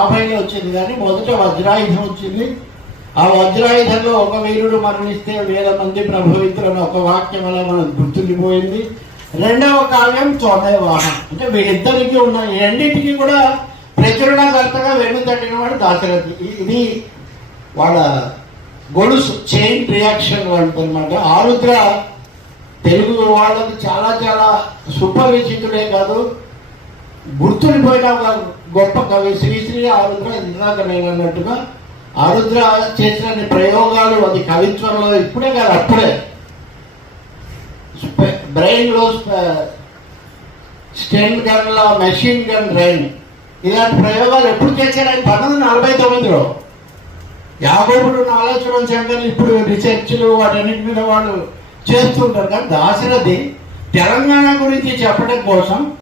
యాభైలో వచ్చింది కానీ మొదట వజ్రాయుధం వచ్చింది. ఆ వజ్రాయుధంలో ఒక వీరుడు మరణిస్తే వేల మంది ప్రభవితులను ఒక వాక్యం వల్ల మనకు గుర్తుండిపోయింది. రెండవ కావ్యం తొండవ వాహనం. అంటే వీళ్ళిద్దరికి ఉన్న రెండింటికి కూడా ప్రచురణకర్తగా వెన్నుతట్టిన వాడు దాశరథి. ఇది వాళ్ళ గొలుసు చైన్ రియాక్షన్ అంటారనమాట ఆరుద్ర తెలుగు వాళ్ళకి చాలా చాలా సుపరిచితుడే కాదు. గుర్తుండిపోయిన ఒక గొప్ప కవి శ్రీశ్రీ ఆరుద్ర ఇందాక నేను అన్నట్టుగా ఆరుద్ర చేసిన ప్రయోగాలు అది కవిత్వంలో ఇప్పుడే కాదు అప్పుడే. బ్రెయిన్లో sten gun machine gun brain. ఇలాంటి ప్రయోగాలు ఎప్పుడు చేశారని పంతొమ్మిది నలభై తొమ్మిదిలో. యాగోపుడు ఆలోచన శంకర్ ఇప్పుడు రీసెర్చ్లు వాటన్నిటి మీద వాళ్ళు చేస్తుంటారు. కానీ దాశరథి తెలంగాణ గురించి చెప్పడం కోసం